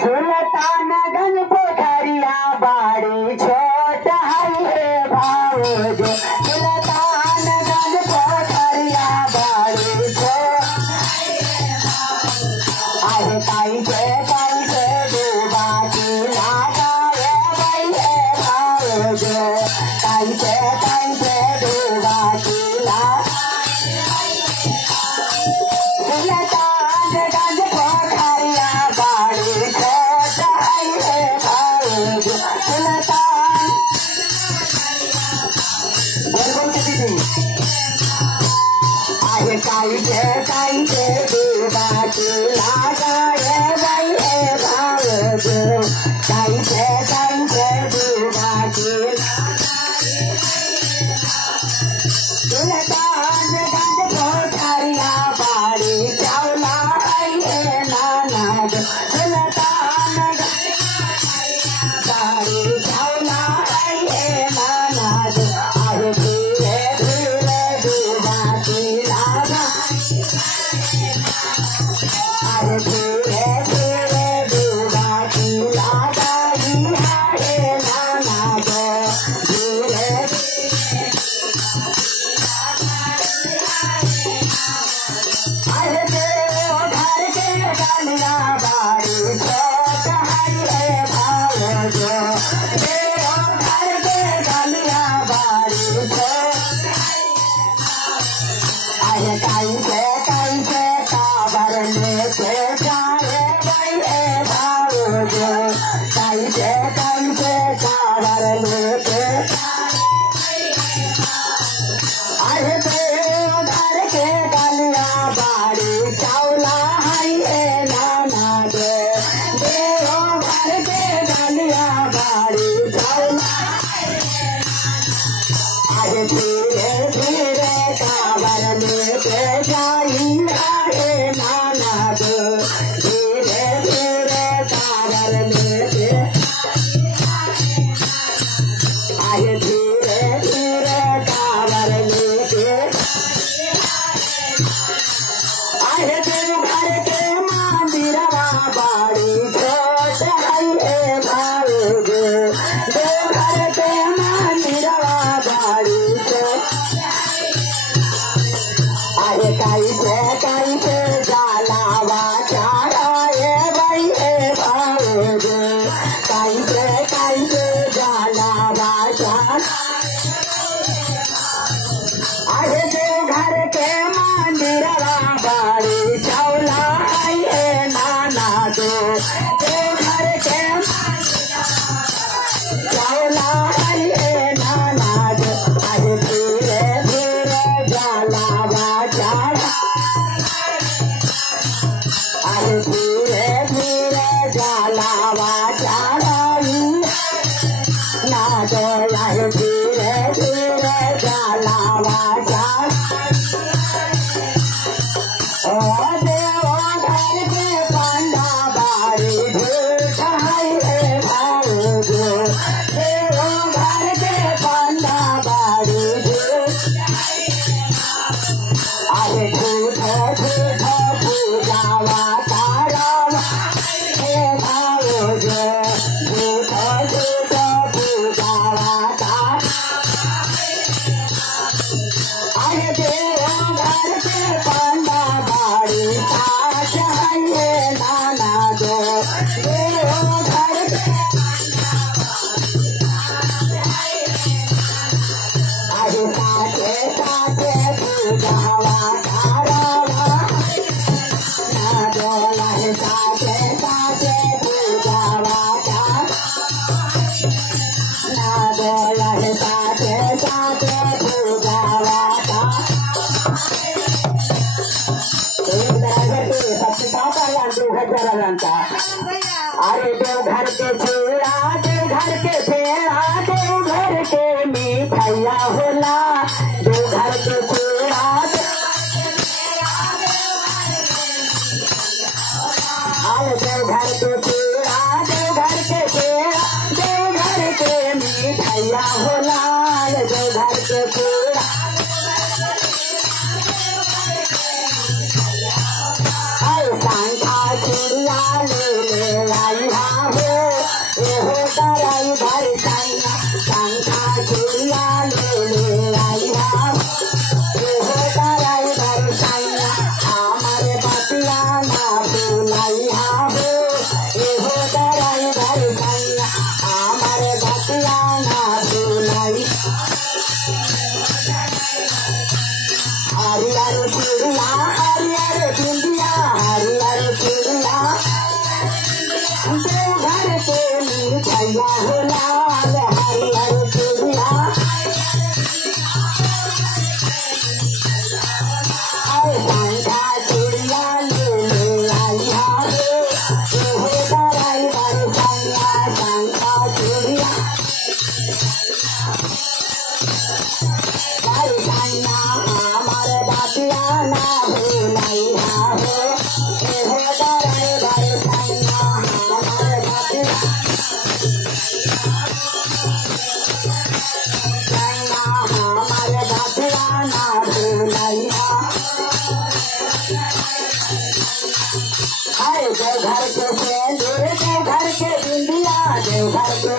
सुल्तानगंज पोखरिया बाड़ी छोट है भावजो। सुल्तानगंज पोखरिया बाड़ी छोट आहे कैसे डूबा की लगाए भैया भावजो। कैसे डूबा की सुल्तानगंज पोखरिया बाड़ी छोट है भावजो। सुल्तान बोल के दीदी आहे कैसे डूबा की लगाए भैया भावजो। कैसे डूबा की सुल्तानगंज पोखरिया बाड़ी चौला है नानाद। सुल्तानगंज बाड़ी चौला है नानाद। अरे धीरे डूबा की लागा। अरे धीरे डूबा की लागा है नानाद। धीरे अरे देवघर के गलिया बाड़ी छोट है भावजो। देवघर के गलिया बाड़ी छोट अरे कैसे काबर लेके जाए भैया भावजो। कैसे काबर लेके अरे देवघर के गलिया बाड़ी चौला है नानाद। देवघर के गलिया बाड़ी चौला अरे धीरे काबर लेके जाई है नानाद। धीरे काबर लेके अरे धीरे काबर लेके अरे देवघर के मंदिरवा बाड़ी छोट है भावजो। देवघर के मंदिरवा बाड़ी छोट अरे कैसे जलावा चढ़ाए भैया भावजो। कैसे जलावा अरे देवघर के मंदिरवा बाड़ी चौला है नानाद। देवघर के चौला है नानाद। अरे धीरे जलावा चढ़ा। अरे धीरे जलावा चढ़ाई नाद। अरे धीरे जलावा चढ़ देवघर के पंडा बाड़ी झूठ है भावजो। देवघर के पंडा बाड़ी अरे झूठ पूजावा तारावा हे भावजो। झूठ पूजावा तारा अरे देवघर के पंडा बाड़ी साथ है नानाद। देवघर के अरे साथे पूजावा तारावा नादोला है। साथे पूजावा नादोला है। साथे पूजावा अरे देवघर के चूड़ा देवघर के पेड़ा देवघर के मिठाइया होला। देवघर के चूड़ा अरे देवघर के चूड़ा देवघर के पेड़ा देवघर के मिठाइया होला। देवघर के चूड़ा सांखा चिड़िया ले आइया हो एहो ड्राइवर सैया शंखा चूड़िया ले आइया एहो ड्राइवर सैया हमारे बतिया ना भूलैया हो एहो ड्राइवर सैया हमारे बतिया ना भूलैया हरियर चूड़िया हरियर बिंदिया हरियर चूड़िया देवघर के मिठैया हो लाल हरियर चूड़िया शंखा चूड़िया ले आइया हो एहो ड्राइवर सैया शंखा चूड़िया सैया हमारे बतिया ना भूलैया हो एहो ड्राइवर सैया हमारे बतिया सैया हमारे बतिया ना भूलैया देवघर के सिंदूर देवघर के बिंदिया देवघर के